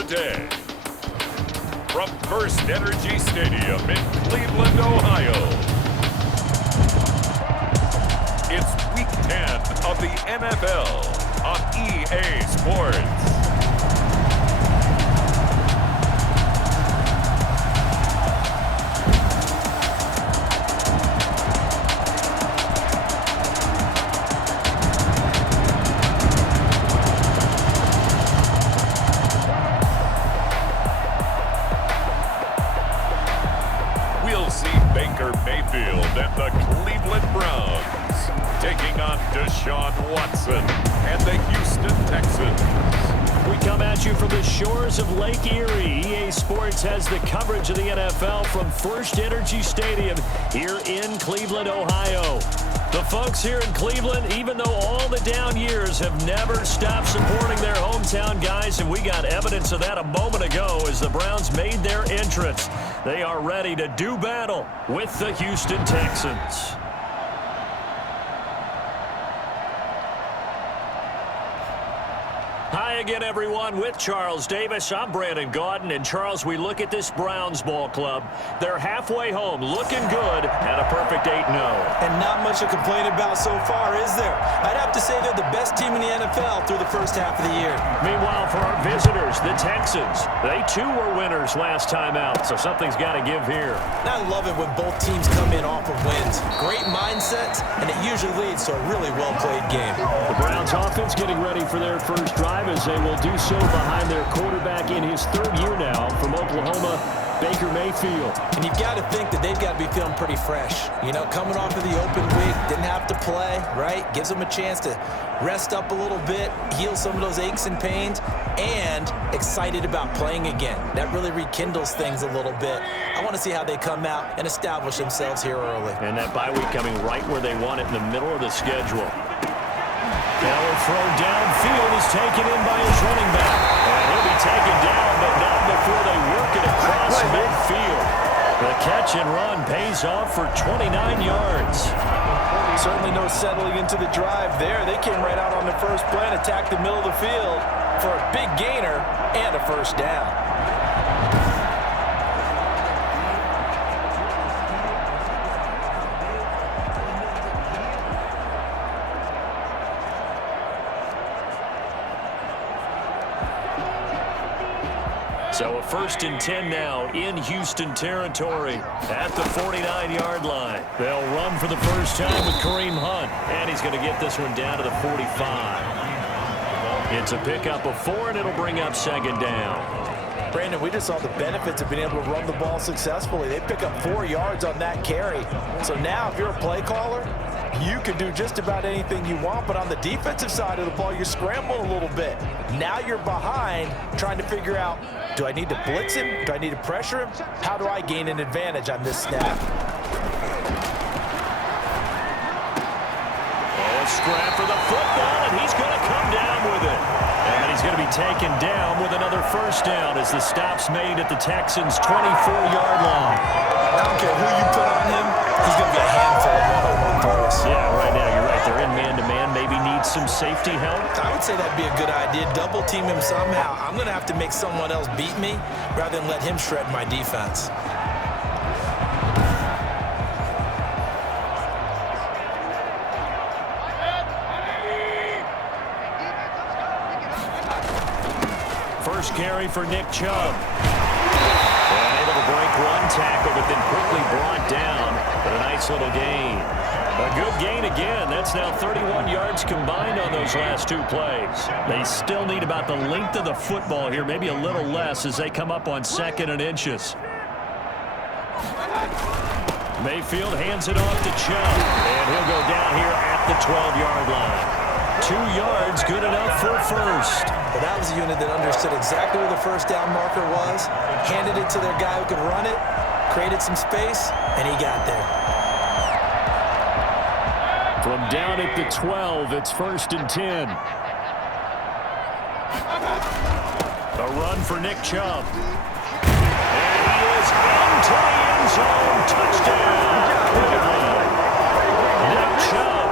today. From First Energy Stadium in Cleveland, Ohio, it's Week 10 of the NFL on EA Sports. Mayfield and the Cleveland Browns taking on Deshaun Watson and the Houston Texans. We come at you from the shores of Lake Erie. EA Sports has the coverage of the NFL from First Energy Stadium here in Cleveland, Ohio. The folks here in Cleveland, even though all the down years, have never stopped supporting their hometown guys, and we got evidence of that a moment ago as the Browns made their entrance. They are ready to do battle with the Houston Texans. Hi again, everyone. With Charles Davis, I'm Brandon Gaudin. And, Charles, we look at this Browns ball club. They're halfway home, looking good, at a perfect 8-0. And not much to complain about so far, is there? I'd have to say they're the best team in the NFL through the first half of the year. Meanwhile, for our visitors, the Texans, they too were winners last time out, so something's got to give here. And I love it when both teams come in off of wins. Great mindsets, and it usually leads to a really well-played game. The Browns offense getting ready for their first drive, as they will do so behind their quarterback in his third year now from Oklahoma, Baker Mayfield. And you've got to think that they've got to be feeling pretty fresh. You know, coming off of the open week, didn't have to play, right? Gives them a chance to rest up a little bit, heal some of those aches and pains, and excited about playing again. That really rekindles things a little bit. I want to see how they come out and establish themselves here early. And that bye week coming right where they want it, in the middle of the schedule. Now throw downfield is taken in by his running back. And he'll be taken down, but not before they work it across midfield. The catch and run pays off for 29 yards. Certainly no settling into the drive there. They came right out on the first play and attacked the middle of the field for a big gainer and a first down. So a 1st and 10 now in Houston territory at the 49-yard line. They'll run for the first time with Kareem Hunt, and he's going to get this one down to the 45. It's a pickup of 4, and it'll bring up 2nd down. Brandon, we just saw the benefits of being able to run the ball successfully. They pick up 4 yards on that carry. So now if you're a play caller, you can do just about anything you want, but on the defensive side of the ball, you scramble a little bit. Now you're behind trying to figure out, do I need to blitz him? Do I need to pressure him? How do I gain an advantage on this snap? Oh, scrap for the football, and he's going to come down with it. And he's going to be taken down with another first down as the stop's made at the Texans' 24-yard line. I don't care who you put on him, he's going to be a handful of one-on-one throws. Yeah, right now you're right. They're in man-to-man. Maybe needs some safety help. I would say that'd be a good idea. Double team him somehow. I'm going to have to make someone else beat me rather than let him shred my defense. First carry for Nick Chubb. And able to break one tackle, but then quickly brought down. But a nice little gain. A good gain again. That's now 31 yards combined on those last 2 plays. They still need about the length of the football here, maybe a little less as they come up on 2nd and inches. Mayfield hands it off to Chubb, and he'll go down here at the 12-yard line. 2 yards, good enough for first. But that was a unit that understood exactly where the first down marker was, handed it to their guy who could run it, created some space, and he got there. From down at the 12, it's 1st and 10. A run for Nick Chubb. And he is into the end zone. Touchdown, Cleveland. Nick Chubb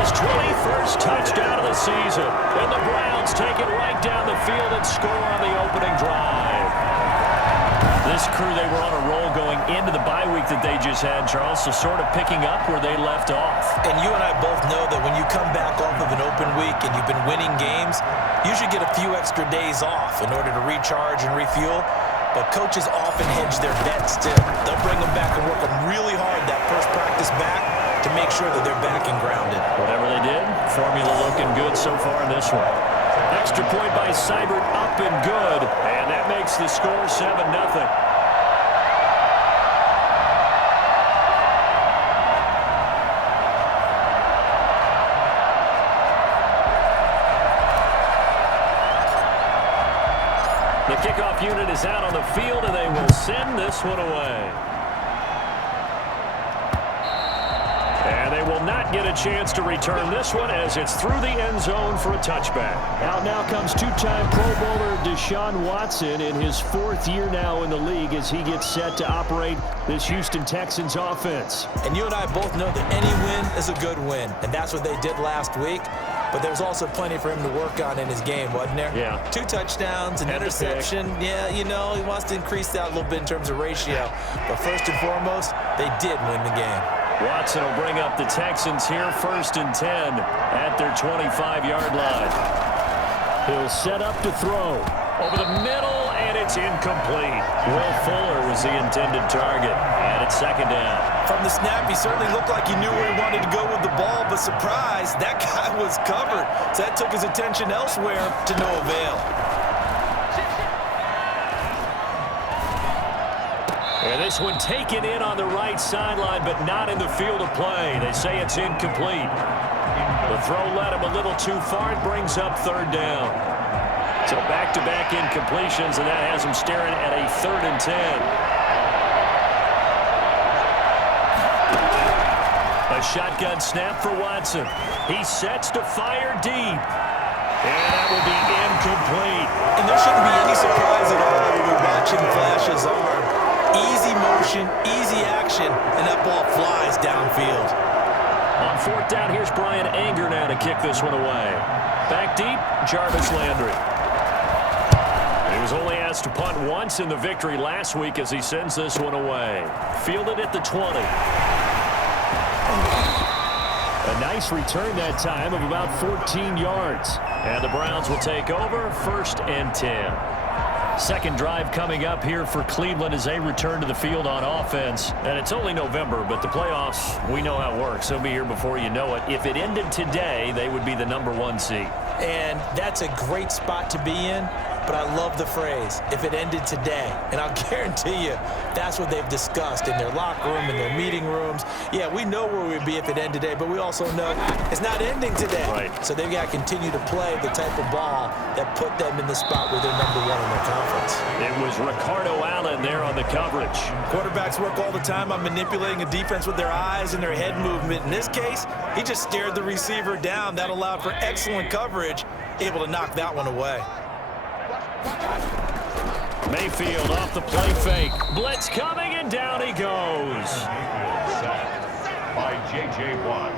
His 21st touchdown of the season. And the Browns take it right down the field and score on the opening drive. This crew, they were on a roll going into the bye week that they just had, Charles, so sort of picking up where they left off. And you and I both know that when you come back off of an open week and you've been winning games, you should get a few extra days off in order to recharge and refuel. But coaches often hedge their bets, too. They'll bring them back and work them really hard that first practice back to make sure that they're back and grounded. Whatever they did, formula looking good so far in this one. Extra point by Seibert, up and good. And that makes the score 7-0. The kickoff unit is out on the field, and they will send this one away. And they will not get a chance to return this one as it's through the end zone for a touchback. Out now comes two-time Pro Bowler Deshaun Watson in his 4th year now in the league as he gets set to operate this Houston Texans offense. And you and I both know that any win is a good win, and that's what they did last week. But there's also plenty for him to work on in his game, wasn't there? Yeah. 2 touchdowns, an interception. Yeah, you know, he wants to increase that a little bit in terms of ratio. But first and foremost, they did win the game. Watson will bring up the Texans here, 1st and 10 at their 25-yard line. He'll set up to throw. Over the middle, and it's incomplete. Will Fuller was the intended target, and it's 2nd down. From the snap, he certainly looked like he knew where he wanted to go with the ball, but surprise, that guy was covered. So that took his attention elsewhere to no avail. And this one taken in on the right sideline, but not in the field of play. They say it's incomplete. The throw led him a little too far. It brings up 3rd down. So back-to-back incompletions, and that has him staring at a 3rd and 10. A shotgun snap for Watson. He sets to fire deep. And that will be incomplete. And there shouldn't be any surprise at all when we're watching flash his arm. Easy motion, easy action, and that ball flies downfield. On 4th down, here's Brian Anger now to kick this one away. Back deep, Jarvis Landry. He was only asked to punt once in the victory last week as he sends this one away. Fielded at the 20. A nice return that time of about 14 yards. And the Browns will take over, 1st and 10. Second drive coming up here for Cleveland as they return to the field on offense. And it's only November, but the playoffs, we know how it works. They'll be here before you know it. If it ended today, they would be the #1 seed. And that's a great spot to be in. But I love the phrase, if it ended today. And I'll guarantee you, that's what they've discussed in their locker room, in their meeting rooms. Yeah, we know where we'd be if it ended today, but we also know it's not ending today. Right. So they've got to continue to play the type of ball that put them in the spot where they're #1 in their conference. It was Ricardo Allen there on the coverage. Quarterbacks work all the time on manipulating a defense with their eyes and their head movement. In this case, he just stared the receiver down. That allowed for excellent coverage, able to knock that one away. Mayfield off the play fake. Blitz coming, and down he goes. By J.J. Watt.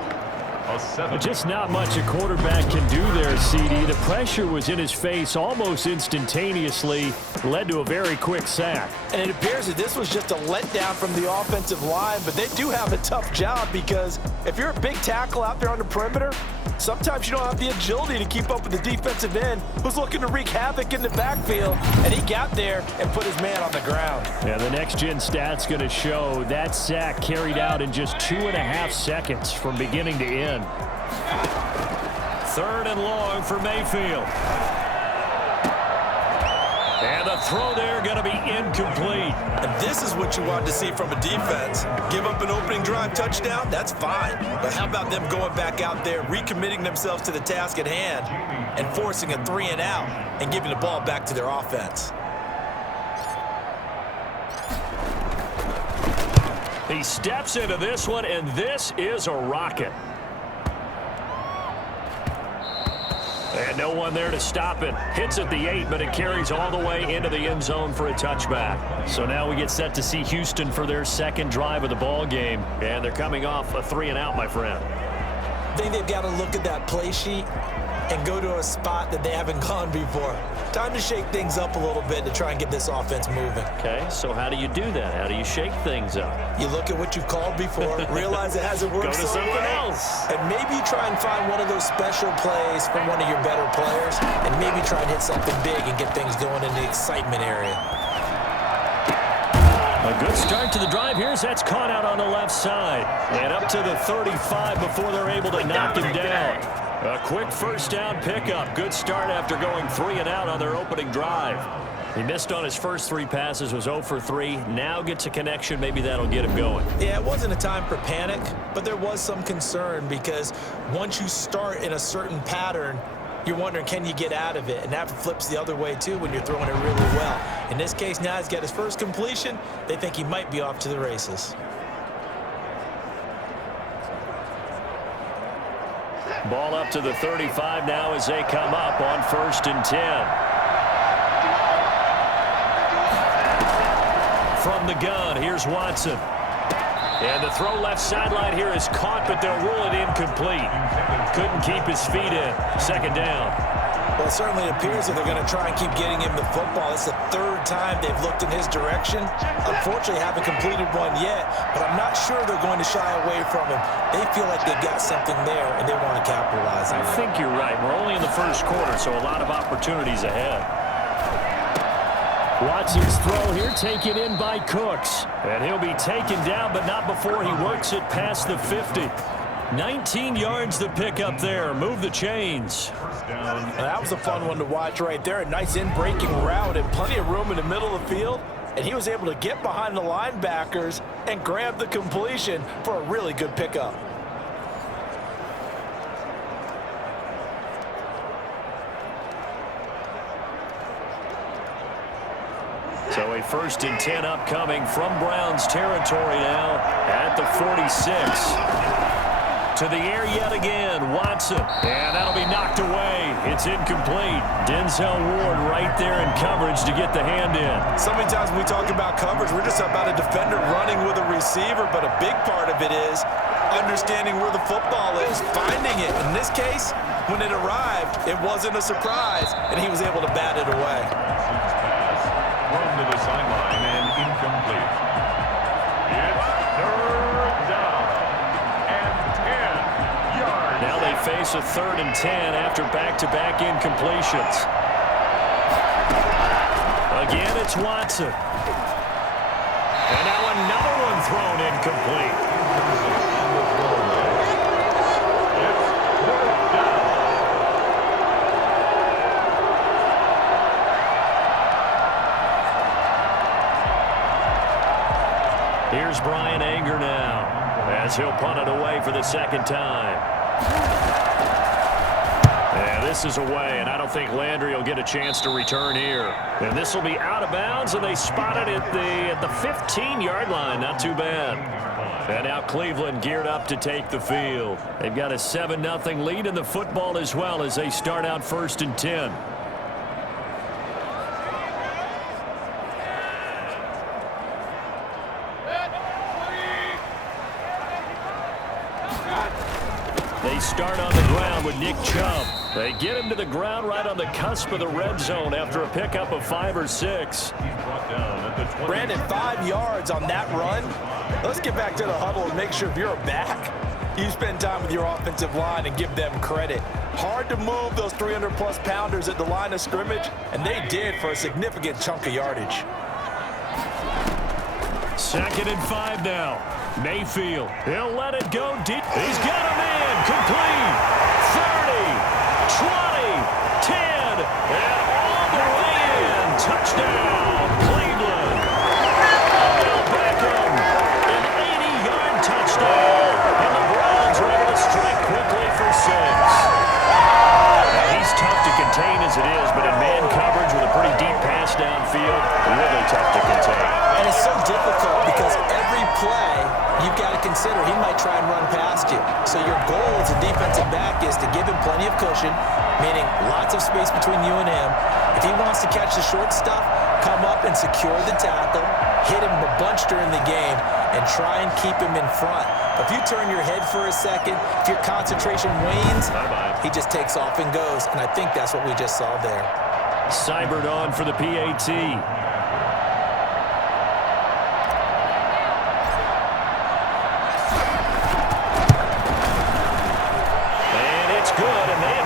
Just not much a quarterback can do there, CD. The pressure was in his face almost instantaneously, led to a very quick sack. And it appears that this was just a letdown from the offensive line, but they do have a tough job because if you're a big tackle out there on the perimeter, sometimes you don't have the agility to keep up with the defensive end who's looking to wreak havoc in the backfield, and he got there and put his man on the ground. Yeah, the next-gen stat's going to show that sack carried out in just 2.5 seconds from beginning to end. 3rd and long for Mayfield. And the throw there going to be incomplete. And this is what you want to see from a defense. Give up an opening drive touchdown, that's fine. But how about them going back out there, recommitting themselves to the task at hand, and forcing a 3 and out and giving the ball back to their offense? He steps into this one, and this is a rocket. And no one there to stop it. Hits at the 8, but it carries all the way into the end zone for a touchback. So now we get set to see Houston for their second drive of the ball game. And they're coming off a 3 and out, my friend. think they've got to look at that play sheet and go to a spot that they haven't gone before. Time to shake things up a little bit to try and get this offense moving. Okay, so how do you do that? How do you shake things up? You look at what you've called before, realize it hasn't worked. Go to something else. And maybe try and find one of those special plays from one of your better players, and maybe try and hit something big and get things going in the excitement area. A good start to the drive. Here's that's caught out on the left side. And up to the 35 before they're able to knock him down. A quick first down pickup. Good start after going 3 and out on their opening drive. He missed on his first 3 passes, was 0 for 3. Now gets a connection. Maybe that'll get him going. Yeah, it wasn't a time for panic, but there was some concern because once you start in a certain pattern, you're wondering, can you get out of it? And that flips the other way, too, when you're throwing it really well. In this case, now he's got his first completion. They think he might be off to the races. Ball up to the 35 now as they come up on 1st and 10. From the gun, here's Watson. And the throw left sideline here is caught, but they'll rule it incomplete. Couldn't keep his feet in. 2nd down. Well, it certainly appears that they're going to try and keep getting him the football. It's the 3rd time they've looked in his direction. Unfortunately, haven't completed one yet, but I'm not sure they're going to shy away from him. They feel like they've got something there, and they want to capitalize on it. I think you're right. We're only in the 1st quarter, so a lot of opportunities ahead. Watson's throw here taken in by Cooks. And he'll be taken down, but not before he works it past the 50. 19 yards to pick up there. Move the chains. That was a fun one to watch right there. A nice in-breaking route and plenty of room in the middle of the field. And he was able to get behind the linebackers and grab the completion for a really good pickup. So a 1st and 10 upcoming from Browns territory now at the 46. To the air yet again, Watson. And that'll be knocked away. It's incomplete. Denzel Ward right there in coverage to get the hand in. So many times when we talk about coverage, we're just about a defender running with a receiver, but a big part of it is understanding where the football is, finding it. In this case, when it arrived, it wasn't a surprise, and he was able to bat it away. Thrown to the sideline and incomplete. It's 3rd down and 10 yards. Now they face a 3rd and 10 after back-to-back incompletions. Again, it's Watson. And now another one thrown incomplete. Here's Brian Anger now as he'll punt it away for the 2nd time. Yeah, this is away, and I don't think Landry will get a chance to return here. And this will be out of bounds, and they spot it at the 15-yard line. Not too bad. And now Cleveland geared up to take the field. They've got a 7-0 lead in the football as well as they start out 1st and 10. They start on the ground with Nick Chubb. They get him to the ground right on the cusp of the red zone after a pickup of 5 or 6. Brandon, 5 yards on that run. Let's get back to the huddle and make sure if you're a back, you spend time with your offensive line and give them credit. Hard to move those 300-plus pounders at the line of scrimmage, and they did for a significant chunk of yardage. 2nd and 5 now. Mayfield, he'll let it go deep. He's got a man, complete. 30, 20, 10, and all the way in. Touchdown, Cleveland. Odell Beckham, an 80-yard touchdown. And the Browns are able to strike quickly for 6. Now, he's tough to contain as it is, but in man coverage with a pretty deep pass downfield, really tough to contain. And it's so difficult because every play you've got to consider he might try and run past you. So your goal as a defensive back is to give him plenty of cushion, meaning lots of space between you and him. If he wants to catch the short stuff, come up and secure the tackle, hit him a bunch during the game, and try and keep him in front. If you turn your head for a second, if your concentration wanes, he just takes off and goes, and I think that's what we just saw there. Cybered on for the PAT.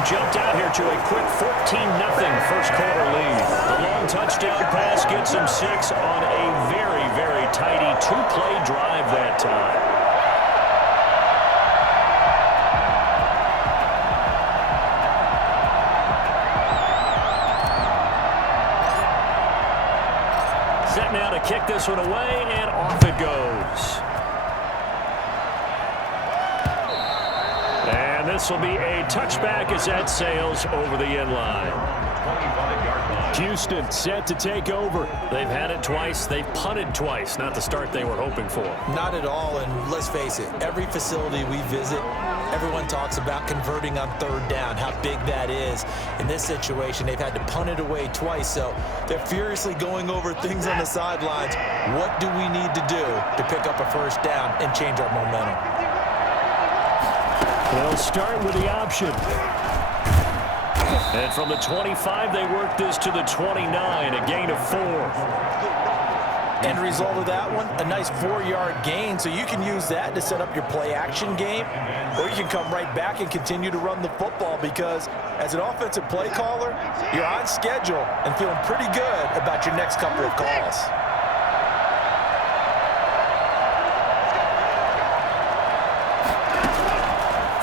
Jumped out here to a quick 14-0 first quarter lead. The long touchdown pass gets him 6 on a very, very tidy two-play drive that time. Set now to kick this one away, and off it goes. And this will be a touchback as that sails over the end line. Houston set to take over. They've had it twice. They've punted twice. Not the start they were hoping for. Not at all, and let's face it, every facility we visit, everyone talks about converting on third down, how big that is. In this situation, they've had to punt it away twice, so they're furiously going over things on the sidelines. What do we need to do to pick up a first down and change our momentum? They'll start with the option. And from the 25, they work this to the 29, a gain of 4. End result of that one, a nice 4-yard gain, so you can use that to set up your play-action game, or you can come right back and continue to run the football because as an offensive play caller, you're on schedule and feeling pretty good about your next couple of calls.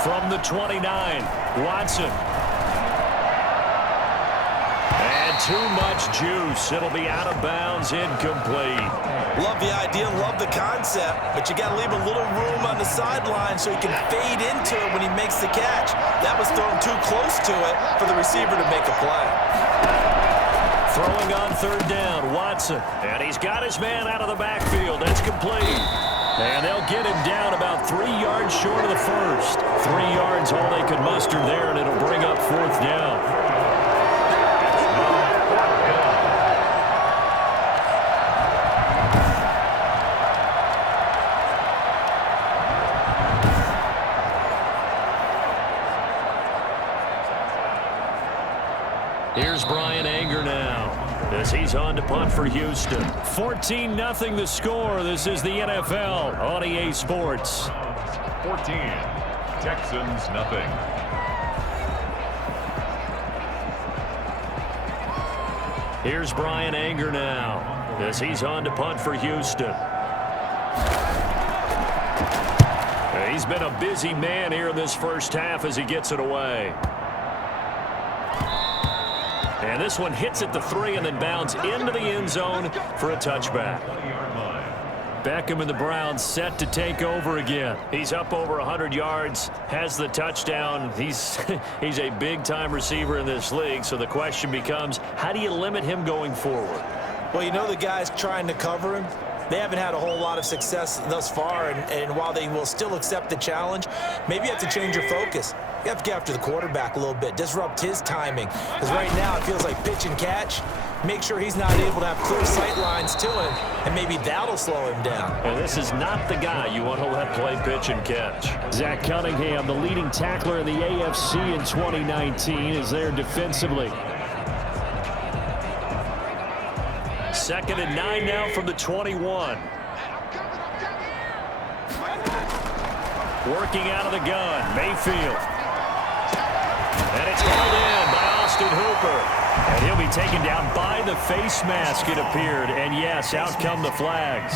From the 29, Watson. And too much juice. It'll be out of bounds, incomplete. Love the idea, love the concept, but you got to leave a little room on the sideline so he can fade into it when he makes the catch. That was thrown too close to it for the receiver to make a play. Throwing on third down, Watson. And he's got his man out of the backfield. That's complete. And they'll get him down about 3 yards short of the first. 3 yards, all they could muster there, and it'll bring up fourth down. Here's Brian Anger now, as he's on to punt for Houston. 14-0 the score. This is the NFL on EA Sports. 14, Texans nothing. Here's Brian Anger now, as he's on to punt for Houston. He's been a busy man here in this first half as he gets it away. And this one hits at the 3 and then bounds into the end zone for a touchback. Beckham and the Browns set to take over again. He's up over 100 yards, has the touchdown. He's a big-time receiver in this league, so the question becomes, how do you limit him going forward? Well, you know the guys trying to cover him. They haven't had a whole lot of success thus far, and while they will still accept the challenge, maybe you have to change your focus. You have to get after the quarterback a little bit, disrupt his timing. Because right now it feels like pitch and catch. Make sure he's not able to have clear sight lines to him, and maybe that'll slow him down. And this is not the guy you want to let play pitch and catch. Zach Cunningham, the leading tackler in the AFC in 2019, is there defensively. 2nd and 9 now from the 21. Working out of the gun, Mayfield. And it's hauled in by Austin Hooper. And he'll be taken down by the face mask, it appeared. And yes, out come the flags.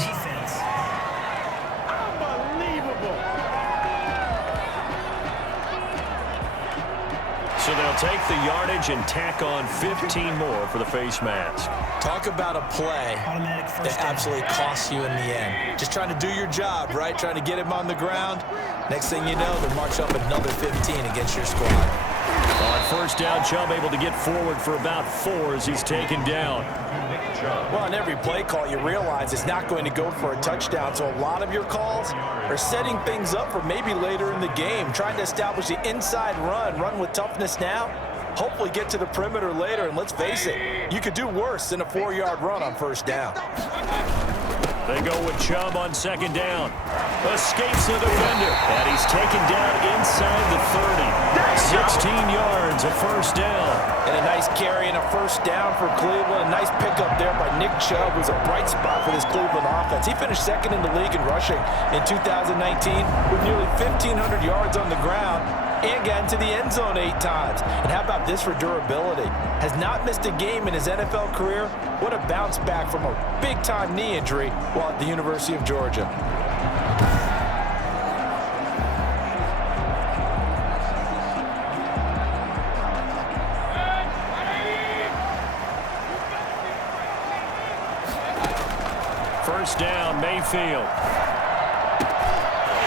So they'll take the yardage and tack on 15 more for the face mask. Talk about a play that absolutely costs you in the end. Just trying to do your job, right? Trying to get him on the ground. Next thing you know, they'll march up another 15 against your squad. On first down, Chubb able to get forward for about 4 as he's taken down. Well, on every play call, you realize it's not going to go for a touchdown, so a lot of your calls are setting things up for maybe later in the game, trying to establish the inside run with toughness now, hopefully get to the perimeter later, and let's face it, you could do worse than a 4-yard run on first down. They go with Chubb on 2nd down. Escapes the defender. And he's taken down inside the 30. 16 yards, a first down. And a nice carry and a first down for Cleveland. A nice pickup there by Nick Chubb, who's a bright spot for this Cleveland offense. He finished second in the league in rushing in 2019 with nearly 1,500 yards on the ground and got into the end zone 8 times. And how about this for durability? Has not missed a game in his NFL career. What a bounce back from a big-time knee injury while at the University of Georgia. First down, Mayfield.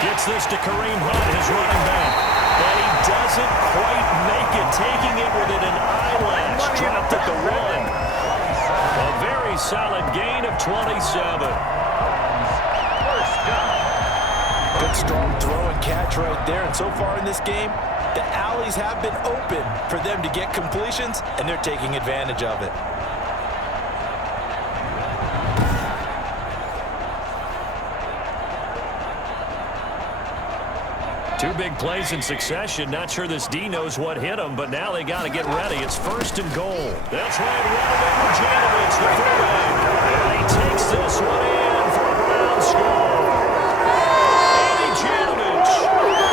Gets this to Kareem Hunt, his running back. And he doesn't quite make it, taking it within an eyelash. Dropped at the 1. A very solid gain of 27. Good strong throw and catch right there. And so far in this game, the alleys have been open for them to get completions, and they're taking advantage of it. Two big plays in succession. Not sure this D knows what hit him, but now they got to get ready. It's first and goal. That's right, Janovich, the fullback. And he takes this one in for a Brown score. Andy Janovich,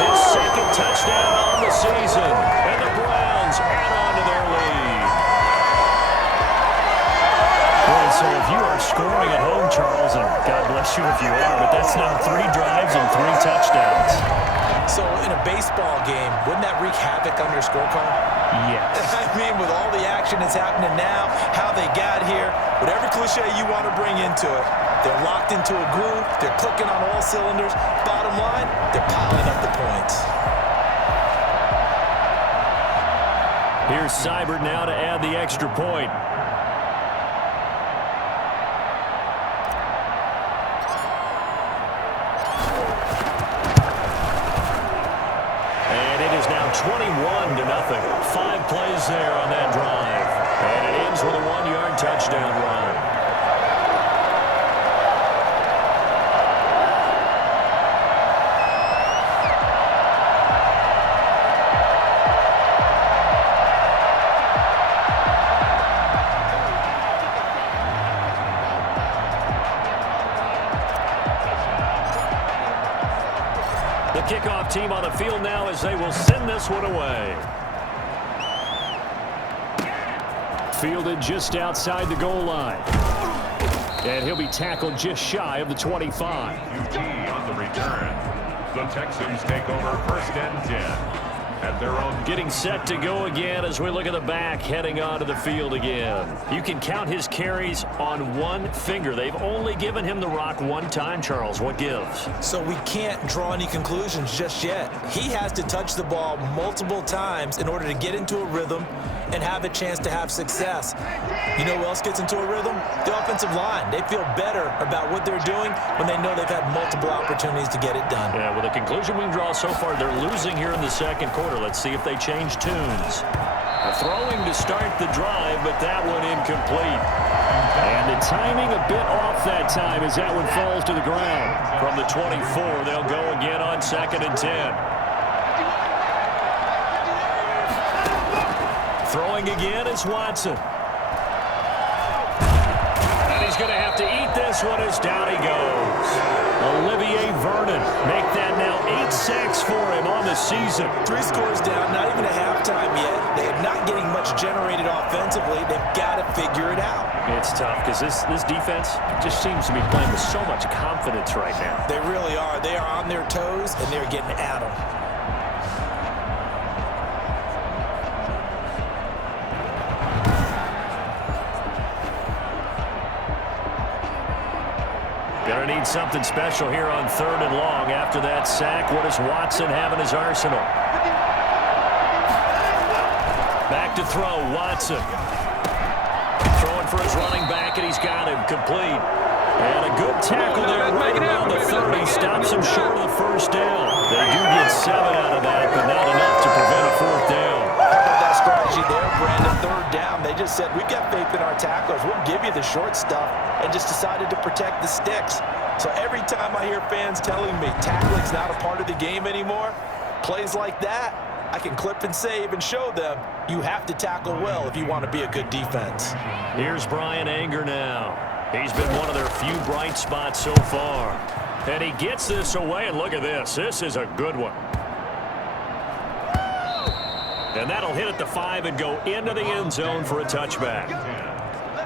his second touchdown on the season. And the Browns add on to their lead. Boy, so if you are scoring at home, Charles, and God bless you if you are, but that's now 3 drives and 3 touchdowns. So in a baseball game, wouldn't that wreak havoc on your scorecard? Yes. I mean, with all the action that's happening now, how they got here, whatever cliche you want to bring into it, they're locked into a groove, they're clicking on all cylinders. Bottom line, they're piling up the points. Here's Seibert now to add the extra point. And it is now 21-0. 5 plays there on that drive. And it ends with a 1-yard touchdown run. The kickoff team on the field now as they will send this one away. Fielded just outside the goal line. And he'll be tackled just shy of the 25. UT on the return. The Texans take over first and 10. At their own. Getting set to go again as we look at the back, heading onto the field again. You can count his carries on one finger. They've only given him the rock one time, Charles. What gives? So we can't draw any conclusions just yet. He has to touch the ball multiple times in order to get into a rhythm and have a chance to have success. You know who else gets into a rhythm? The offensive line. They feel better about what they're doing when they know they've had multiple opportunities to get it done. Yeah, with the conclusion we can draw so far, they're losing here in the second quarter. Let's see if they change tunes. Throwing to start the drive, but that one incomplete. And the timing a bit off that time as that one falls to the ground. From the 24, they'll go again on 2nd and 10. Throwing again is Watson. And he's going to have to eat this one as down he goes. Olivier Vernon make that now 8 sacks for him on the season. 3 scores down, not even a halftime yet. They're not getting much generated offensively. They've got to figure it out. It's tough because this defense just seems to be playing with so much confidence right now. They really are. They are on their toes, and they're getting at them. Gonna need something special here on 3rd and long. After that sack, what does Watson have in his arsenal? Back to throw, Watson. Throwing for his running back, and he's got him complete. And a good tackle there right around the 30. Stops him short of the first down. They do get 7 out of that, but not enough to prevent a 4th down. That strategy there, Brandon, 3rd down. They just said, we've got faith in our tacklers. We'll give you the short stuff, and just decided to protect the sticks. So every time I hear fans telling me tackling's not a part of the game anymore, plays like that, I can clip and save and show them you have to tackle well if you want to be a good defense. Here's Brian Anger now. He's been one of their few bright spots so far. And he gets this away, and look at this. This is a good one. And that'll hit at the 5 and go into the end zone for a touchback.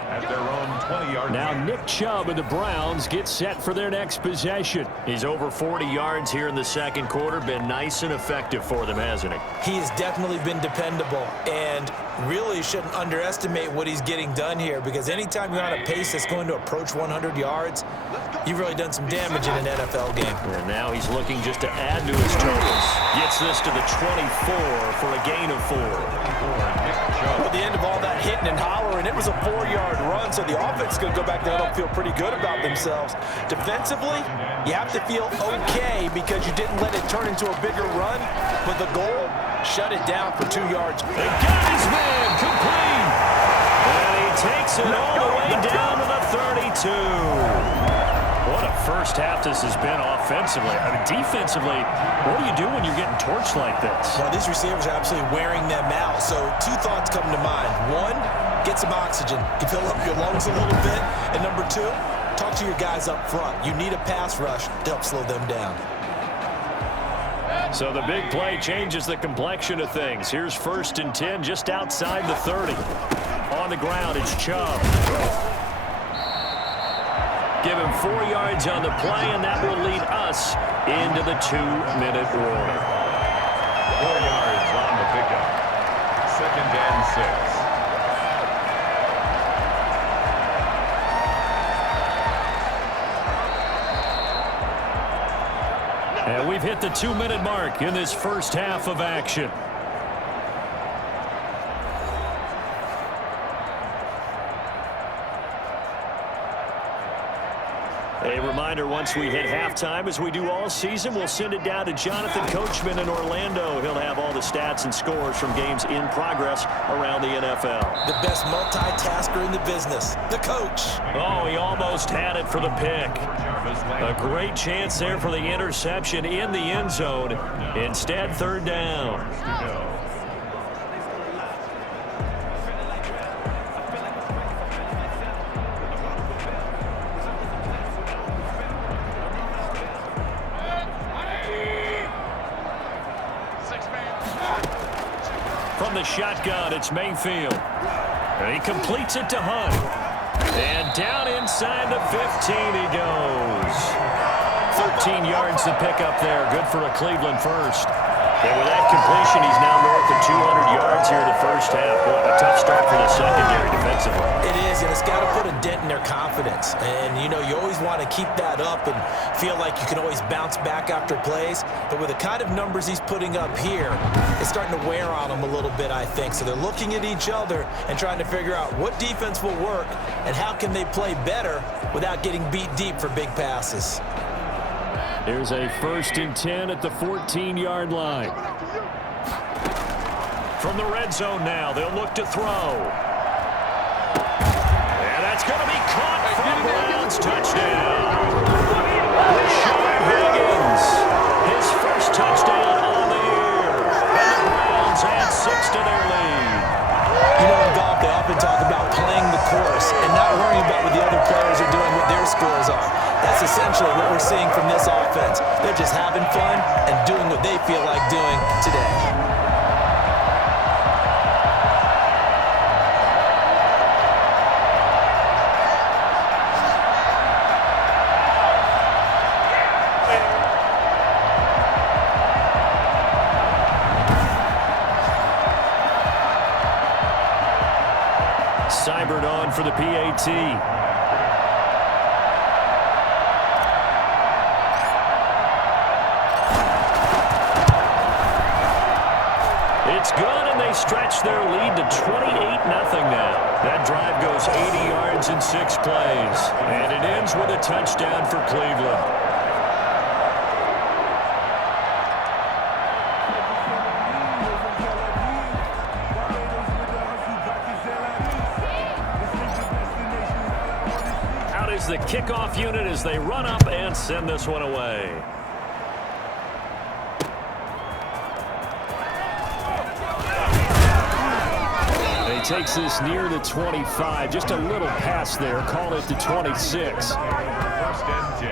At their own 20-yard Now Nick Chubb and the Browns get set for their next possession. He's over 40 yards here in the second quarter. Been nice and effective for them, hasn't he? He has definitely been dependable, and really shouldn't underestimate what he's getting done here, because anytime you're on a pace that's going to approach 100 yards, you've really done some damage in an NFL game. And now he's looking just to add to his totals. Gets this to the 24 for a gain of 4. At the end of all that hitting and hollering, it was a 4-yard run, so the offense could go back there and feel pretty good about themselves. Defensively, you have to feel okay because you didn't let it turn into a bigger run, but the goal, shut it down for 2 yards. They got his man complete. And he takes it all the way down to the 32. What a first half this has been offensively. I mean, defensively, what do you do when you're getting torched like this? Well, these receivers are absolutely wearing them out. So 2 thoughts come to mind. 1, get some oxygen to fill up your lungs a little bit. And number 2, talk to your guys up front. You need a pass rush to help slow them down. So the big play changes the complexion of things. Here's 1st and 10 just outside the 30. On the ground, it's Chubb. Give him 4 yards on the play, and that will lead us into the 2-minute warning. 4 yards on the pickup. 2nd and 6. And we've hit the 2-minute mark in this first half of action. A reminder, once we hit halftime, as we do all season, we'll send it down to Jonathan Coachman in Orlando. He'll have all the stats and scores from games in progress around the NFL. The best multitasker in the business, the coach. Oh, he almost had it for the pick. A great chance there for the interception in the end zone. Instead, 3rd down. From the shotgun, it's Mayfield. And he completes it to Hunt. And down inside the 15 he goes. 13 yards to pick up there. Good for a Cleveland first. And with that completion, he's now north of 200 yards here in the first half. Boy, a tough start for the secondary defensively. It is, and it's got to put a dent in their confidence. And, you know, you always want to keep that up and feel like you can always bounce back after plays. But with the kind of numbers he's putting up here, it's starting to wear on them a little bit, I think. So they're looking at each other and trying to figure out what defense will work and how can they play better without getting beat deep for big passes. Here's a 1st and 10 at the 14-yard line. From the red zone now, they'll look to throw. And that's going to be caught from Browns. Touchdown. Sean Higgins, his first touchdown on the year. And the Browns add 6 to their lead. You know, in golf, they often talk about playing the course and not worrying about what the other players are doing, what their scores are. That's essentially what we're seeing from this offense. They're just having fun and doing what they feel like doing today. Seibert on for the PAT. It's good, and they stretch their lead to 28-0 now. That drive goes 80 yards in 6 plays, and it ends with a touchdown for Cleveland. is the kickoff unit as they run up and send this one away. He takes this near the 25. Just a little pass there. Call it the 26. First and 10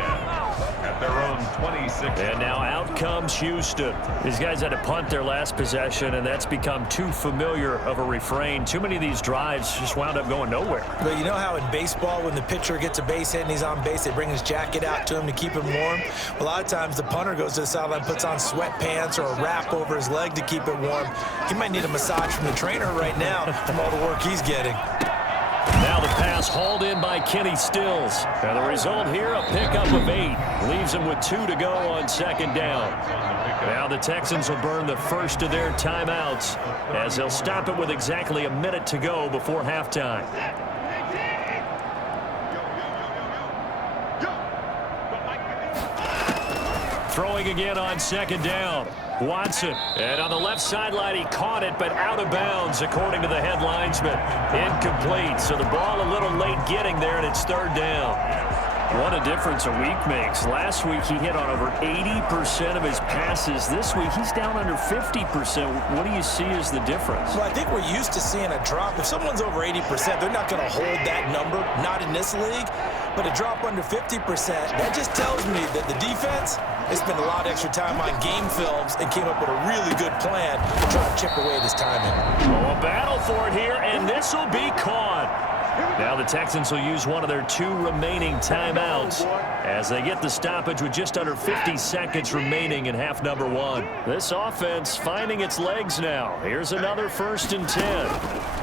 at their own 26. And now out comes Houston. These guys had to punt their last possession, and that's become too familiar of a refrain. Too many of these drives just wound up going nowhere. Well, you know how in baseball, when the pitcher gets a base hit and he's on base, they bring his jacket out to him to keep him warm? A lot of times the punter goes to the sideline, puts on sweatpants or a wrap over his leg to keep it warm. He might need a massage from the trainer right now from all the work he's getting. Now the pass hauled in by Kenny Stills. And the result here, a pickup of 8. Leaves him with 2 to go on second down. Now the Texans will burn the first of their timeouts as they'll stop it with exactly a minute to go before halftime. Throwing again on second down. Watson, and on the left sideline, he caught it, but out of bounds, according to the head linesman. Incomplete, so the ball a little late getting there, and it's third down. What a difference a week makes. Last week, he hit on over 80% of his passes. This week, he's down under 50%. What do you see as the difference? Well, I think we're used to seeing a drop. If someone's over 80%, they're not going to hold that number, not in this league. But a drop under 50%, that just tells me that the defense, they spent a lot of extra time on game films and came up with a really good plan to try to chip away this timing. Oh, a battle for it here, and this will be caught. Now the Texans will use one of their 2 remaining timeouts as they get the stoppage with just under 50 seconds remaining in half number 1. This offense finding its legs now. Here's another 1st and 10.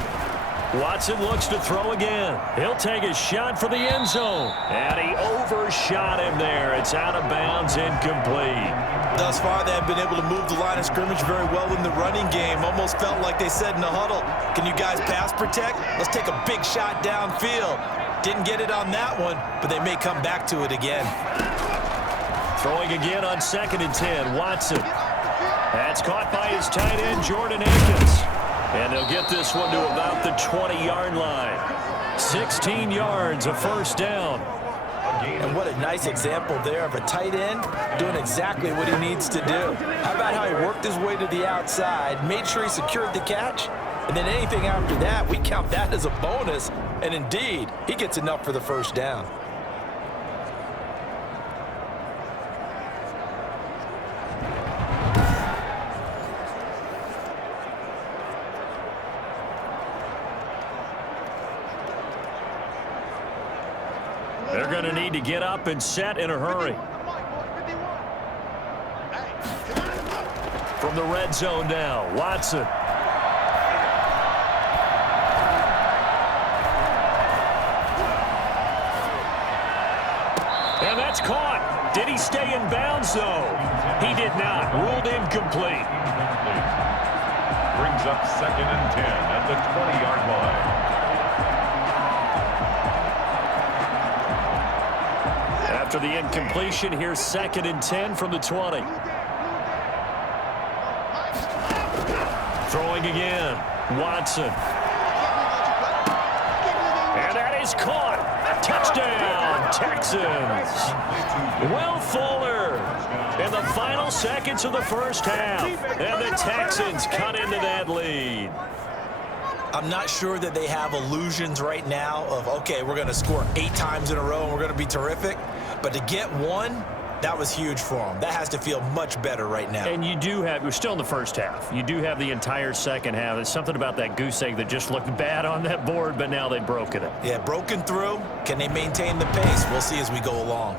Watson looks to throw again. He'll take a shot for the end zone. And he overshot him there. It's out of bounds, incomplete. Thus far, they have been able to move the line of scrimmage very well in the running game. Almost felt like they said in the huddle, can you guys pass protect? Let's take a big shot downfield. Didn't get it on that one, but they may come back to it again. Throwing again on 2nd and 10. Watson. That's caught by his tight end, Jordan Akins. And they'll get this one to about the 20-yard line. 16 yards, a first down. And what a nice example there of a tight end doing exactly what he needs to do. How about how he worked his way to the outside, made sure he secured the catch, and then anything after that, we count that as a bonus. And indeed, he gets enough for the first down. They're going to need to get up and set in a hurry. From the red zone now, Watson. And that's caught. Did he stay in bounds, though? He did not. Ruled incomplete. Brings up 2nd and 10 at the 20-yard line. After the incompletion, here's 2nd and 10 from the 20. Throwing again, Watson. And that is caught. Touchdown, Texans. Will Fuller in the final seconds of the first half. And the Texans cut into that lead. I'm not sure that they have illusions right now of, okay, we're going to score 8 times in a row and we're going to be terrific. But to get one, that was huge for them. That has to feel much better right now. And you do have, we're still in the first half. You do have the entire second half. There's something about that goose egg that just looked bad on that board, but now they've broken it. Yeah, broken through. Can they maintain the pace? We'll see as we go along.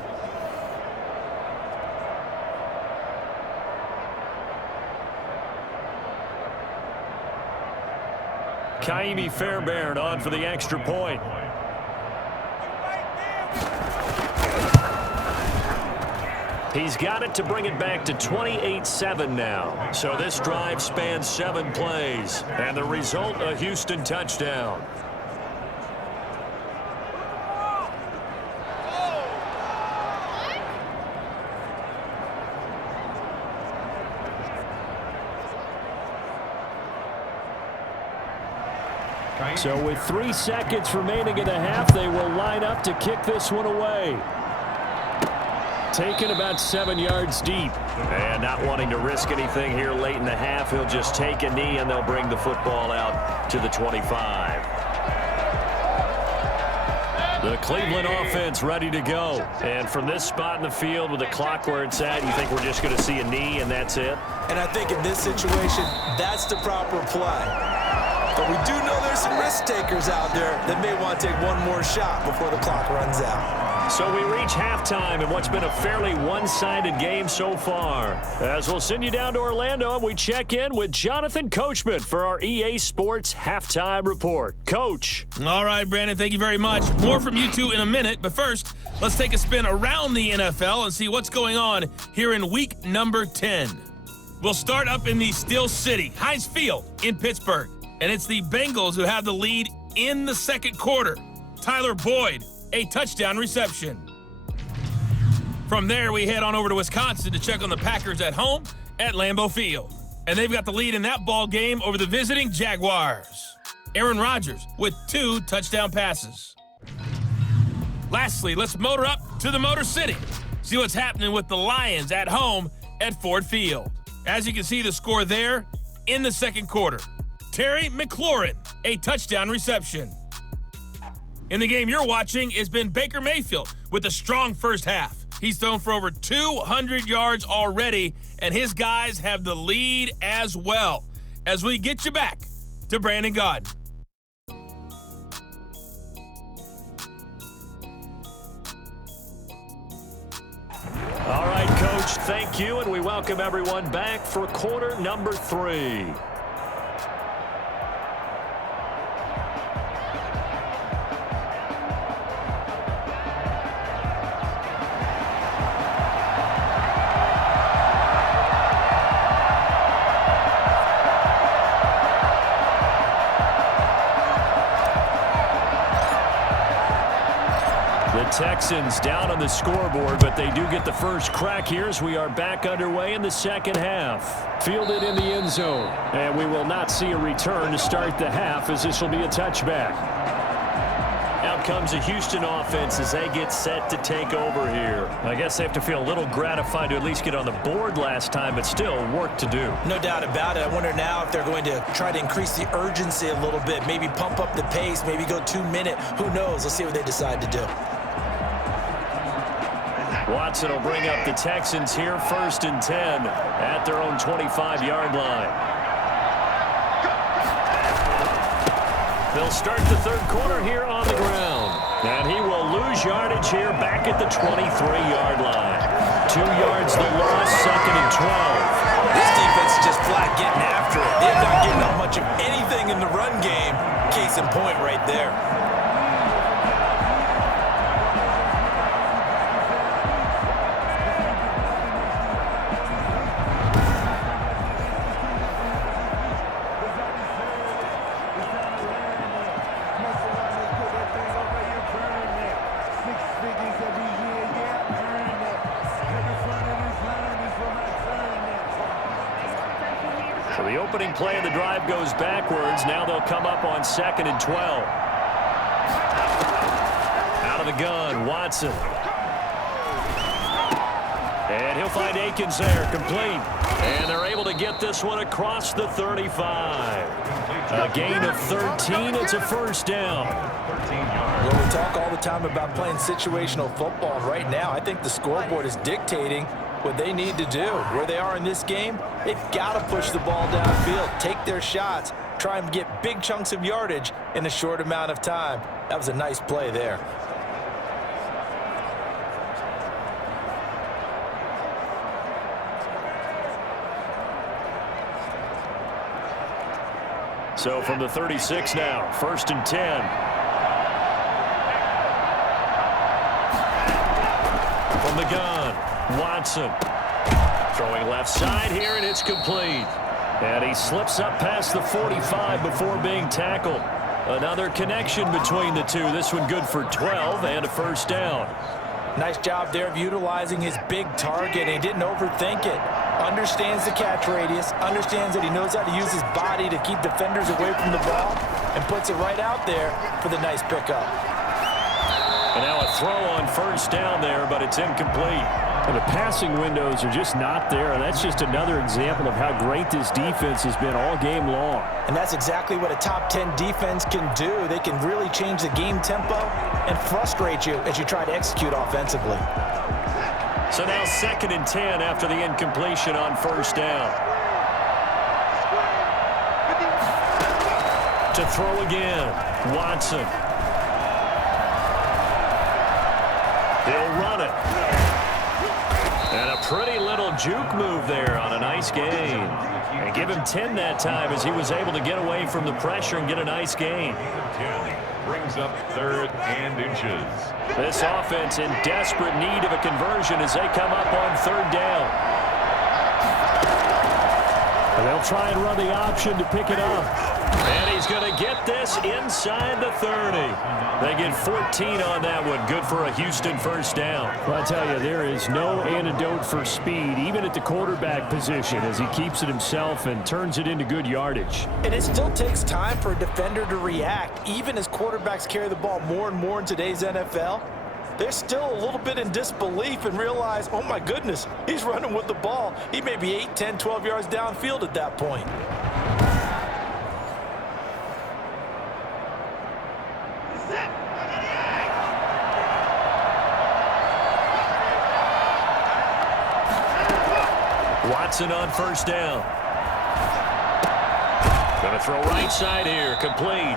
Kaimi Fairbairn on for the extra point. He's got it to bring it back to 28-7 now. So this drive spans 7 plays. And the result, a Houston touchdown. So with 3 seconds remaining in the half, they will line up to kick this one away. Taken about 7 yards deep. And not wanting to risk anything here late in the half, he'll just take a knee and they'll bring the football out to the 25. The Cleveland offense ready to go. And from this spot in the field with the clock where it's at, you think we're just going to see a knee and that's it? And I think in this situation, that's the proper play. But we do know there's some risk takers out there that may want to take one more shot before the clock runs out. So we reach halftime in what's been a fairly one-sided game so far. As we'll send you down to Orlando and we check in with Jonathan Coachman for our EA Sports Halftime Report. Coach. All right, Brandon, thank you very much. More from you two in a minute, but first, let's take a spin around the NFL and see what's going on here in week number 10. We'll start up in the Steel City, Heinz Field in Pittsburgh, and it's the Bengals who have the lead in the second quarter. Tyler Boyd, a touchdown reception. From there, we head on over to Wisconsin to check on the Packers at home at Lambeau Field. And they've got the lead in that ball game over the visiting Jaguars. Aaron Rodgers with 2 touchdown passes. Lastly, let's motor up to the Motor City. See what's happening with the Lions at home at Ford Field. As you can see the score there in the second quarter. Terry McLaurin, a touchdown reception. In the game you're watching has been Baker Mayfield with a strong first half. He's thrown for over 200 yards already, and his guys have the lead as well. As we get you back to Brandon Gaudin. All right, Coach, thank you, and we welcome everyone back for quarter number 3. Texans down on the scoreboard, but they do get the first crack here as we are back underway in the second half. Fielded in the end zone, and we will not see a return to start the half as this will be a touchback. Out comes the Houston offense as they get set to take over here. I guess they have to feel a little gratified to at least get on the board last time, but still work to do. No doubt about it. I wonder now if they're going to try to increase the urgency a little bit, maybe pump up the pace, maybe go 2-minute. Who knows? Let's see what they decide to do. Watson will bring up the Texans here, 1st and 10 at their own 25-yard line. They'll start the third quarter here on the ground. And he will lose yardage here back at the 23-yard line. 2 yards the loss, 2nd and 12. This defense is just flat getting after it. They're not getting up much of anything in the run game. Case in point right there. The opening play of the drive goes backwards. Now they'll come up on 2nd and 12. Out of the gun, Watson. And he'll find Akins there, complete. And they're able to get this one across the 35. A gain of 13. It's a first down. Well, we talk all the time about playing situational football. Right now, I think the scoreboard is dictating what they need to do. Where they are in this game, they've got to push the ball downfield, take their shots, try and get big chunks of yardage in a short amount of time. That was a nice play there. So from the 36 now, 1st and 10. From the gun, Watson. Throwing left side here, and it's complete. And he slips up past the 45 before being tackled. Another connection between the two. This one good for 12 and a first down. Nice job there of utilizing his big target. He didn't overthink it. Understands the catch radius, understands that he knows how to use his body to keep defenders away from the ball. and puts it right out there for the nice pickup. And now a throw on first down there, but it's incomplete. And the passing windows are just not there. And that's just another example of how great this defense has been all game long. And that's exactly what a top 10 defense can do. They can really change the game tempo and frustrate you as you try to execute offensively. So now 2nd and 10 after the incompletion on first down. To throw again, Watson. He'll run it. And a pretty little juke move there on a nice gain. And give him 10 that time as he was able to get away from the pressure and get a nice gain. 10 brings up 3rd and inches. This offense in desperate need of a conversion as they come up on 3rd down. And they'll try and run the option to pick it up. And he's going to get this inside the 30. They get 14 on that one. Good for a Houston first down. Well, I tell you, there is no antidote for speed, even at the quarterback position, as he keeps it himself and turns it into good yardage. And it still takes time for a defender to react. Even as quarterbacks carry the ball more and more in today's NFL, they're still a little bit in disbelief and realize, oh my goodness, he's running with the ball. He may be 8, 10, 12 yards downfield at that point. Watson on first down. Going to throw right side here, complete.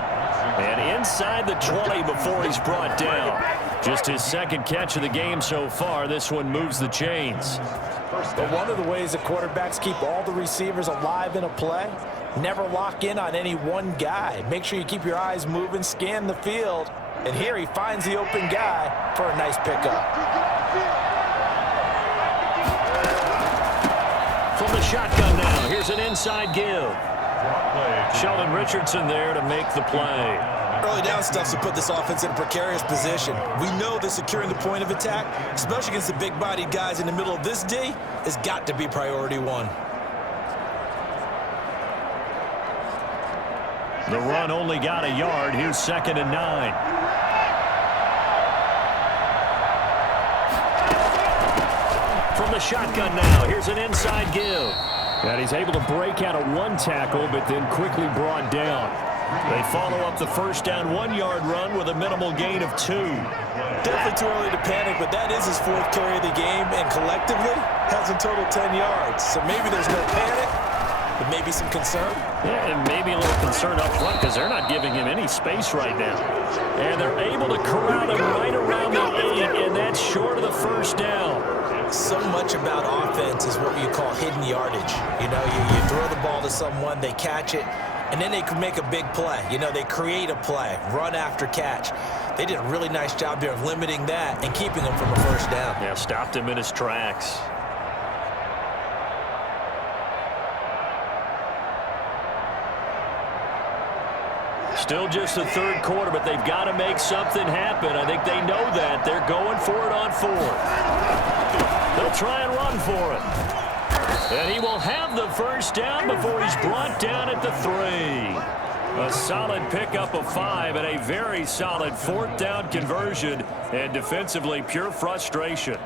And inside the 20 before he's brought down. Just his 2nd catch of the game so far. This one moves the chains. But one of the ways that quarterbacks keep all the receivers alive in a play, never lock in on any one guy. Make sure you keep your eyes moving, scan the field. And here he finds the open guy for a nice pickup. From the shotgun now, here's an inside give. Sheldon Richardson there to make the play. Early down stuff to put this offense in a precarious position. We know that securing the point of attack, especially against the big-bodied guys in the middle of this D, has got to be priority one. The run only got a yard. Here's 2nd and 9. From the shotgun now, here's an inside give. And he's able to break out of one tackle, but then quickly brought down. They follow up the first down 1-yard run with a minimal gain of 2. Definitely too early to panic, but that is his 4th carry of the game, and collectively has a total 10 yards. So maybe there's no panic, but maybe some concern. Yeah, and maybe a little concern up front because they're not giving him any space right now. And they're able to corral him right around the 8, and that's short of the first down. So much about offense is what you call hidden yardage. You know, you throw the ball to someone, they catch it, and then they can make a big play. You know, they create a play, run after catch. They did a really nice job here of limiting that and keeping him from a first down. Yeah, stopped him in his tracks. Still just the 3rd quarter, but they've got to make something happen. I think they know that. They're going for it on 4th. They'll try and run for it. And he will have the first down before he's brought down at the 3. A solid pickup of 5 and a very solid 4th down conversion. And defensively, pure frustration.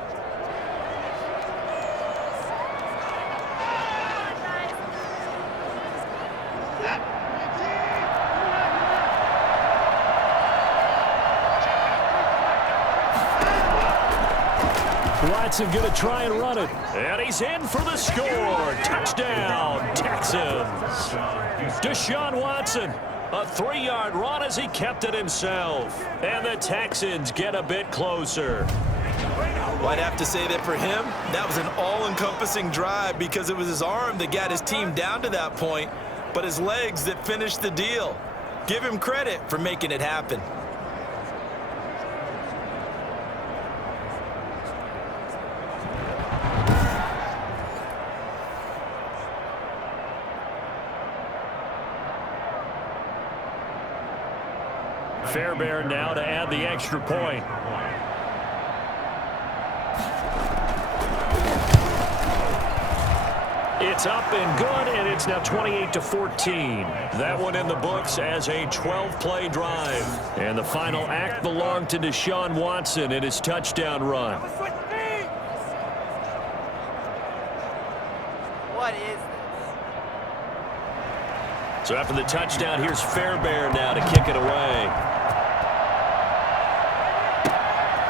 Watson going to try and run it. And he's in for the score. Touchdown, Texans. Deshaun Watson, a 3-yard run as he kept it himself. And the Texans get a bit closer. Well, I'd have to say that for him, that was an all-encompassing drive because it was his arm that got his team down to that point, but his legs that finished the deal. Give him credit for making it happen. Fairbairn now to add the extra point. It's up and good, and it's now 28-14. That one in the books as a 12-play drive. And the final act belonged to Deshaun Watson in his touchdown run. What is this? So after the touchdown, here's Fairbairn now to kick it away.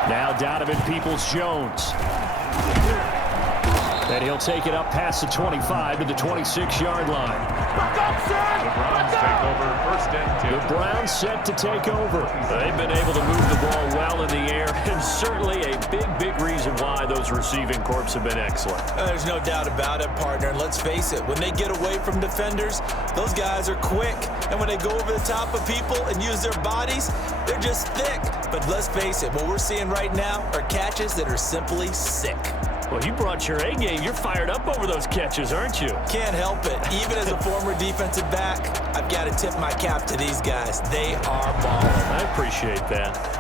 Now Donovan Peoples-Jones. And he'll take it up past the 25 to the 26-yard line. The Browns take over first and 10. The Browns set to take over. They've been able to move the ball well in the air, and certainly a big reason why those receiving corps have been excellent. There's no doubt about it, partner. And let's face it, when they get away from defenders, those guys are quick. And when they go over the top of people and use their bodies, they're just thick. But let's face it, what we're seeing right now are catches that are simply sick. Well, you brought your A game. You're fired up over those catches, aren't you? Can't help it. Even as a former defensive back, I've got to tip my cap to these guys. They are balling. I appreciate that.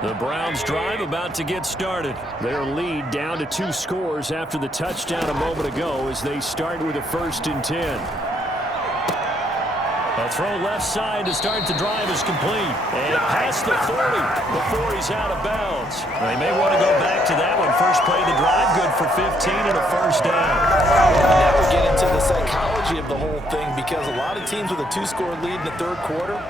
The Browns drive about to get started. Their lead down to 2 scores after the touchdown a moment ago as they start with a 1st and 10. A throw left side to start the drive is complete. And past the 40 before he's out of bounds. They may want to go back to that one. First play of the drive, good for 15 and a 1st down. Now we get into the psychology of the whole thing, because a lot of teams with a 2-score lead in the 3rd quarter,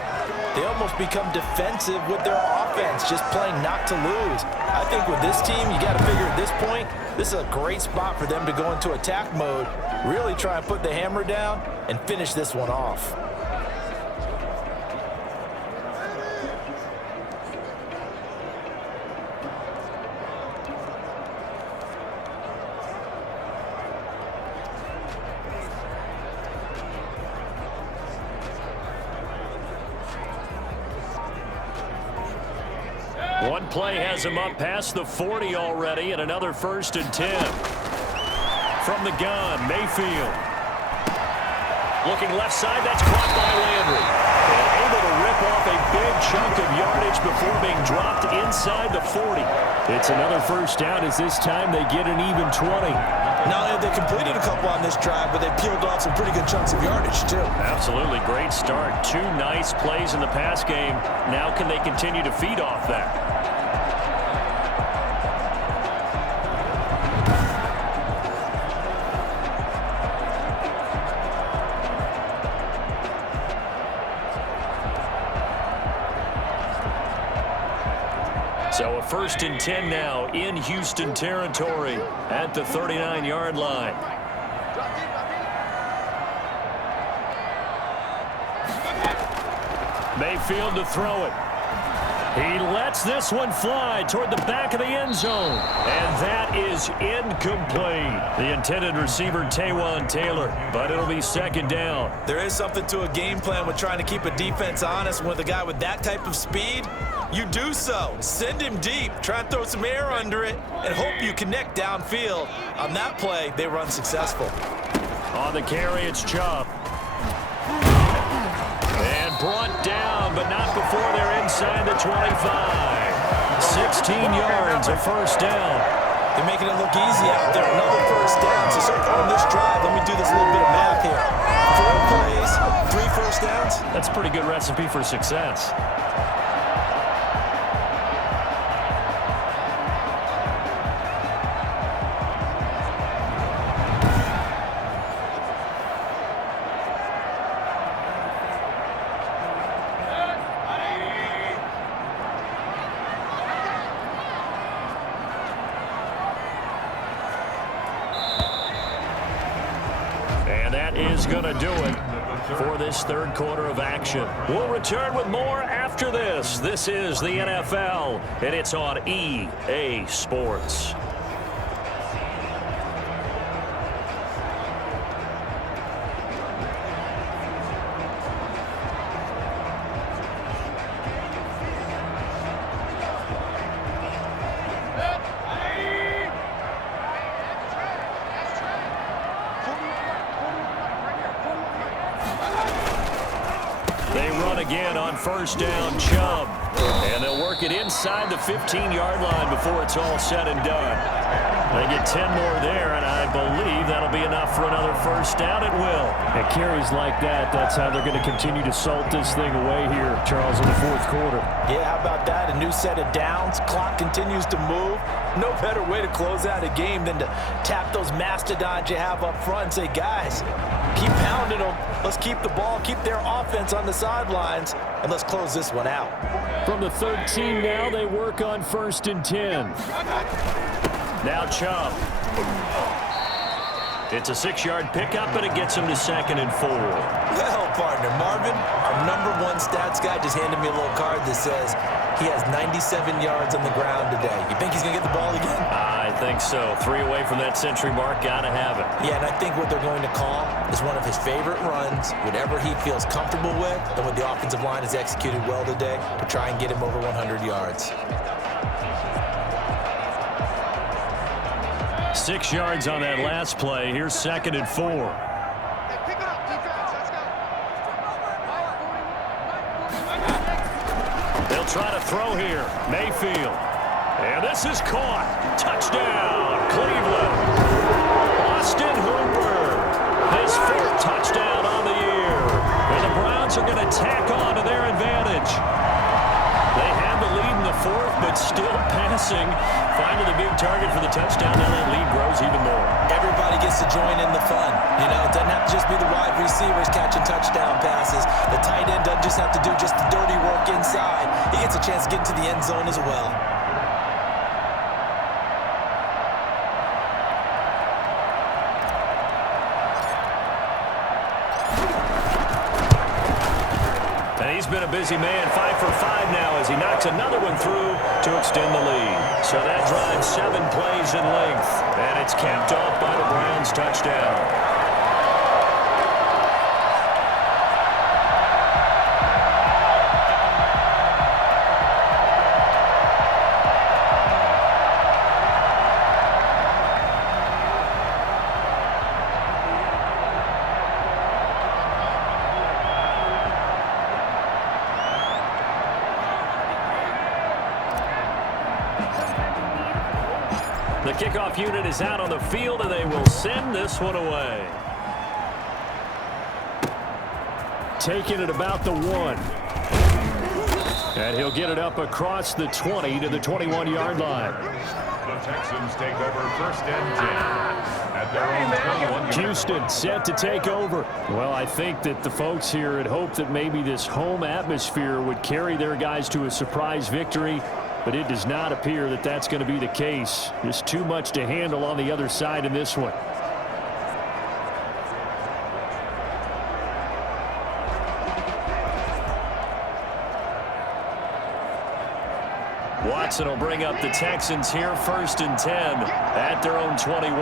they almost become defensive with their offense, just playing not to lose. I think with this team, you got to figure at this point, this is a great spot for them to go into attack mode, really try and put the hammer down and finish this one off. One play has him up past the 40 already, and another 1st and 10. From the gun, Mayfield. Looking left side, that's caught by Landry. And able to rip off a big chunk of yardage before being dropped inside the 40. It's another 1st down as this time they get an even 20. Not only have they completed a couple on this drive, but they peeled off some pretty good chunks of yardage, too. Absolutely. Great start. 2 nice plays in the pass game. Now can they continue to feed off that? So a 1st and 10 now in Houston territory at the 39-yard line. Mayfield to throw it. He lets this one fly toward the back of the end zone. And that is incomplete. The intended receiver, Taywan Taylor. But it'll be 2nd down. There is something to a game plan with trying to keep a defense honest. With a guy with that type of speed, you do so. Send him deep. Try and throw some air under it and hope you connect downfield. On that play, they run successful. On the carry, it's Chubb. And brought down, but not before they're inside the 25. 16 yards, a 1st down. They're making it look easy out there. Another 1st down. So far on this drive, let me do this little bit of math here. 4 plays, 3 1st downs. That's a pretty good recipe for success. And that is going to do it for this 3rd quarter of action. We'll return with more after this. This is the NFL, and it's on EA Sports. first down, Chubb. And they'll work it inside the 15-yard line before it's all said and done. They get 10 more there, and I believe that'll be enough for another first down. It will. At carries like that, that's how they're going to continue to salt this thing away here, Charles, in the fourth quarter. Yeah, how about that? A new set of downs. Clock continues to move. No better way to close out a game than to tap those mastodons you have up front and say, guys, keep pounding them. Let's keep the ball, keep their offense on the sidelines, and let's close this one out. From the 13 now, they work on 1st and 10. Now Chubb. It's a 6-yard pickup, and it gets him to 2nd and 4. Well, partner, Marvin, our #1 stats guy just handed me a little card that says he has 97 yards on the ground today. You think he's going to get the ball again? I think so. 3 away from that century mark. Got to have it. Yeah, and I think what they're going to call is one of his favorite runs, whatever he feels comfortable with, and what the offensive line has executed well today to try and get him over 100 yards. 6 yards on that last play. Here's 2nd and 4. They'll try to throw here. Mayfield. And this is caught. Touchdown, Cleveland. Austin Hooper. His 4th touchdown on the year. And the Browns are going to tack on to their advantage. They had the lead in the 4th, but still passing. Finally, the big target for the touchdown. Now that lead grows even more. Everybody gets to join in the fun. You know, it doesn't have to just be the wide receivers catching touchdown passes. The tight end doesn't just have to do just the dirty work inside. He gets a chance to get into the end zone as well. He's been a busy man, 5 for 5 now as he knocks another one through to extend the lead. So that drives 7 plays in length, and it's capped off by the Browns' touchdown. The kickoff unit is out on the field, and they will send this one away. Taking it about the 1. And he'll get it up across the 20 to the 21-yard line. The Texans take over 1st and 10 at their own 21. Houston set to take over. Well, I think that the folks here had hoped that maybe this home atmosphere would carry their guys to a surprise victory, but it does not appear that that's going to be the case. There's too much to handle on the other side in this one. Watson will bring up the Texans here, 1st and 10 at their own 21.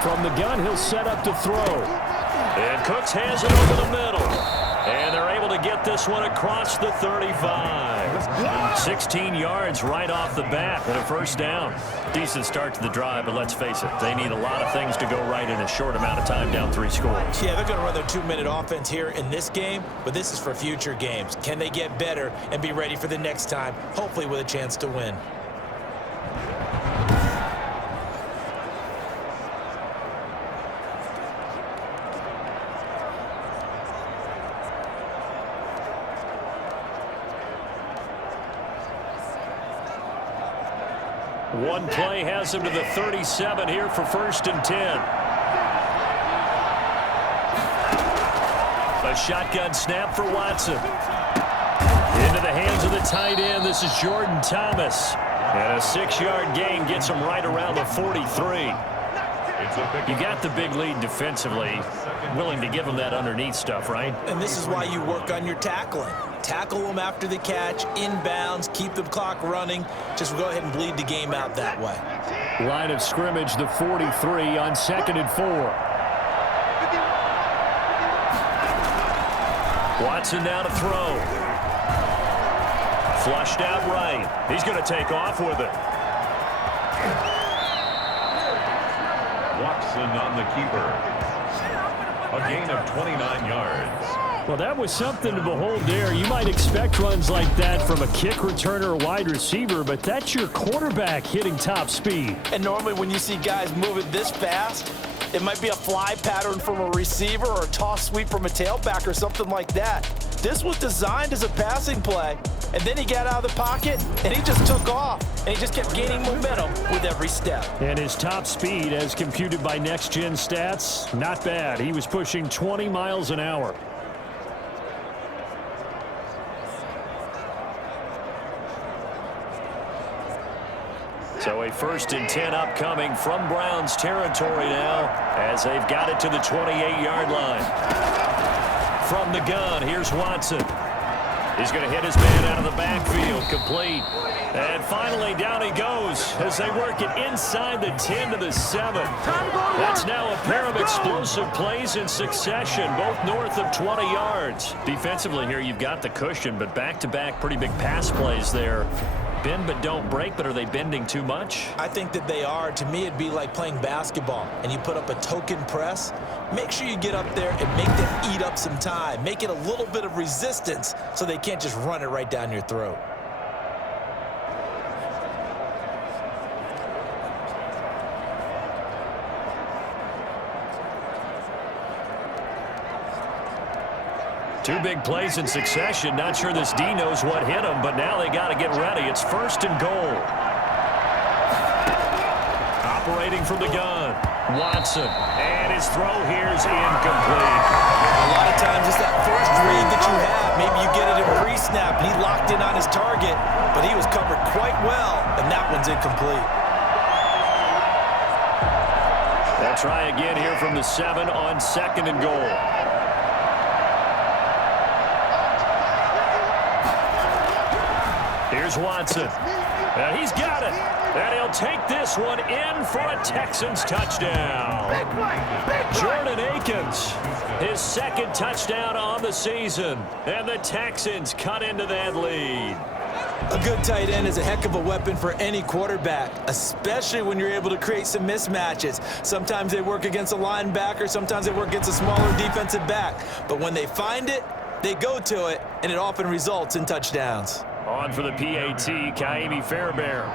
From the gun, he'll set up to throw. And Cooks has it over the middle. And they're able to get this one across the 35. 16 yards right off the bat and a first down. Decent start to the drive, but let's face it, they need a lot of things to go right in a short amount of time, down 3 scores. Yeah, they're going to run their 2-minute offense here in this game, but this is for future games. Can they get better and be ready for the next time, hopefully with a chance to win? One play has him to the 37 here for 1st and 10. A shotgun snap for Watson. Into the hands of the tight end. This is Jordan Thomas. And a 6-yard gain gets him right around the 43. You got the big lead defensively. Willing to give them that underneath stuff, right? And this is why you work on your tackling. Tackle them after the catch, inbounds, keep the clock running. Just go ahead and bleed the game out that way. Line of scrimmage, the 43 on 2nd and 4. Watson now to throw. Flushed out right. He's going to take off with it. Watson on the keeper. A gain of 29 yards. Well, that was something to behold there. You might expect runs like that from a kick returner or wide receiver, but that's your quarterback hitting top speed. And normally when you see guys moving this fast, it might be a fly pattern from a receiver or a toss sweep from a tailback or something like that. This was designed as a passing play, and then he got out of the pocket, and he just took off, and he just kept gaining momentum with every step. And his top speed, as computed by Next Gen Stats, not bad. He was pushing 20 miles an hour. So a 1st and 10 upcoming from Browns territory now as they've got it to the 28-yard line. From the gun, here's Watson. He's going to hit his man out of the backfield, complete. And finally, down he goes as they work it inside the 10 to the 7. That's now a pair of explosive plays in succession, both north of 20 yards. Defensively here, you've got the cushion, but back-to-back pretty big pass plays there. Bend but don't break, but are they bending too much? I think that they are. To me, it'd be like playing basketball, and you put up a token press. Make sure you get up there and make them eat up some time. Make it a little bit of resistance so they can't just run it right down your throat. Two big plays in succession. Not sure this D knows what hit him, but now they got to get ready. It's 1st and goal. Operating from the gun, Watson. And his throw here is incomplete. A lot of times it's that first read that you have. Maybe you get it in pre-snap, and he locked in on his target, but he was covered quite well, and that one's incomplete. They'll try again here from the 7 on 2nd and goal. Here's Watson. And he's got it. And he'll take this one in for a Texans touchdown. Jordan Akins, his 2nd touchdown on the season. And the Texans cut into that lead. A good tight end is a heck of a weapon for any quarterback, especially when you're able to create some mismatches. Sometimes they work against a linebacker, sometimes they work against a smaller defensive back. But when they find it, they go to it, and it often results in touchdowns. On for the PAT, Kaimi Fairbairn.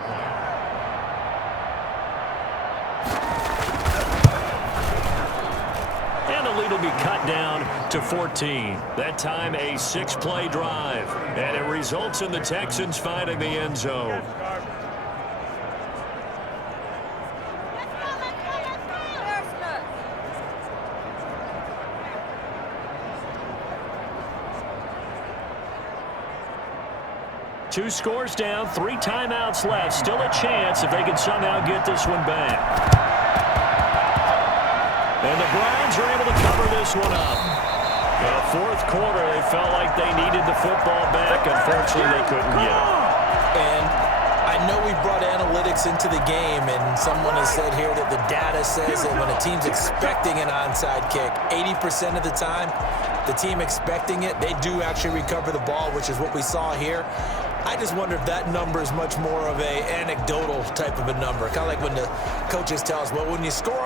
And the lead will be cut down to 14. That time a 6-play drive. And it results in the Texans finding the end zone. Two scores down, 3 timeouts left. Still a chance if they can somehow get this one back. And the Browns are able to cover this one up. The 4th quarter, they felt like they needed the football back. Unfortunately, they couldn't get it. And I know we brought analytics into the game, and someone has said here that the data says that when a team's expecting an onside kick, 80% of the time, the team expecting it, they do actually recover the ball, which is what we saw here. I just wonder if that number is much more of a anecdotal type of a number. Kind of like when the coaches tell us, well, when you score